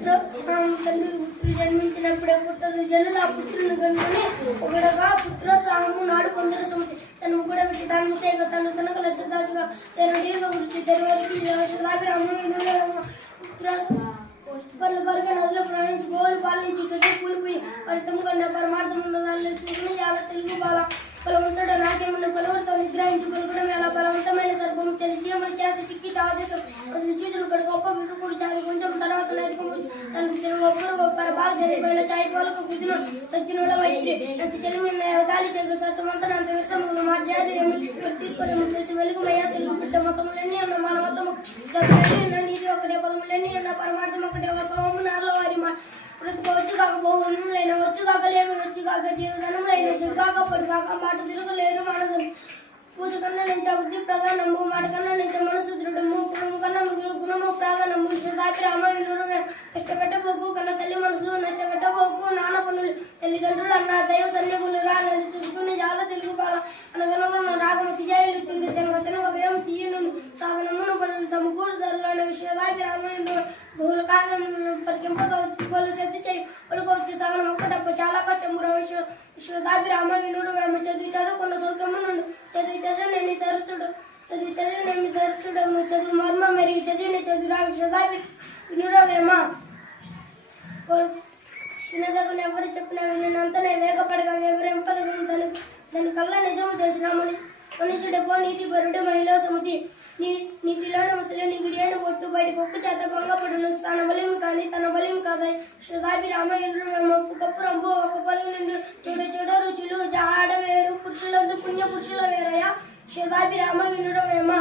పుత్ర తండ్రి పుత్రుడు జన్మించినప్పుడే పుట్టదు జనులు ఆ పుత్రుని కనుకొని ఒకడగా పుత్ర సాము నాడు కొందరు సమితి తను కూడా పెట్టి దాన్ని చేయగా తను తనకల సిద్ధాచుగా తెరడీగ గురించి తెరవరికి పుత్ర పనులు కొరకే నదులు ప్రయాణించి గోవులు పాలించి చెట్టు కూలిపోయి ఫలితం కన్నా పరమార్థం ఉన్నదాన్ని తీసుకుని యాల తెలుగు బాల బలవంతుడు నాకేమున్న బలవంతో నిగ్రహించి పలుకడం ఎలా బలవంతమైన సర్పం చలి చీమల చేత చిక్కి చావదేశం అసలు చూసిన కడు గొప్ప విసుకుడు చాలి కొంచెం తర్వాత నైతికవచ్చు తనకు తిరుగు ఒక్కరు పరబాగా జరిగిపోయిన చాయి పాలకు కుదిన సజ్జనుల వైద్యుడి అంత చెలిమిన గాలి చెగు సమంతా అంత విషయం మాట జాతి తీసుకోలేము తెలిసి వెలుగుమయ్యా తెలుగు బిడ్డ మతములన్నీ ఉన్న మన మతము నీతి ఒకటే పదములన్నీ ఉన్న పరమార్థం ఒకటే వస్తవము నాలో వారి మాట బ్రతుకోవచ్చు కాకపోవడం లేని వచ్చు కాక లేమి వచ్చు కాక జీవధనం లేని చెడు కాక పడు కాక మాట తిరగలేరు మానదం పూజ కన్నా నుంచి బుద్ధి ప్రధానము మాట కన్నా నుంచి మనసు దృఢము గుణము కన్నా గుణము ప్రాధానము శ్రదాపి రామాయణుడు కష్టపెట్టబోకు కన్నా తల్లి మనసు నష్టపెట్టబోకు నాన్న పనులు తల్లిదండ్రులు అన్న దైవ సన్నిధులు రాలని తెలుసుకుని చాలా తెలుగు పాల అనగనమును రాగము తిజాయిలు చుండ్రి తెనగ వేమ తీయను సాధనమును పనులు సమకూరుదరులు అనే విషయదాపి రామాయణుడు బహుళ కారణం పరికింపవచ్చు వాళ్ళు శ్రద్ధ చేయి వాళ్ళకి వచ్చే సగనం ఒక్కటప్పు చాలా కష్టం విశ్వదాపి రామాయణుడు మేము చదువుకున్న సౌకర్యము నుండి చదివి నేను సరస్సుడు నేను సరస్సుడు చదువు మర్మ మెరిగి చదువురా విశ్వదాపి వినుడవేమ వినదగును ఎవరు చెప్పినా వినంతనే వేగపడగా వివరింపదగును దాని కల్లా నిజము తెలిసిన మనిషుడెప్పో నీతి బరుడు మహిళా సమితి నీటిలోని ముసలి నిగిడియని కొట్టు బయటకు ఒక్క చేత భంగపడును తన బలిం కానీ తన బలిం కాదా శ్రదాపి రామచంద్రుడు కప్పు రంపు ఒక పలి నుండి చూడ రుచులు జాడ వేరు పురుషులందు పుణ్య పురుషుల వేరయ్య శ్రదాపి రామ వినుడవేమ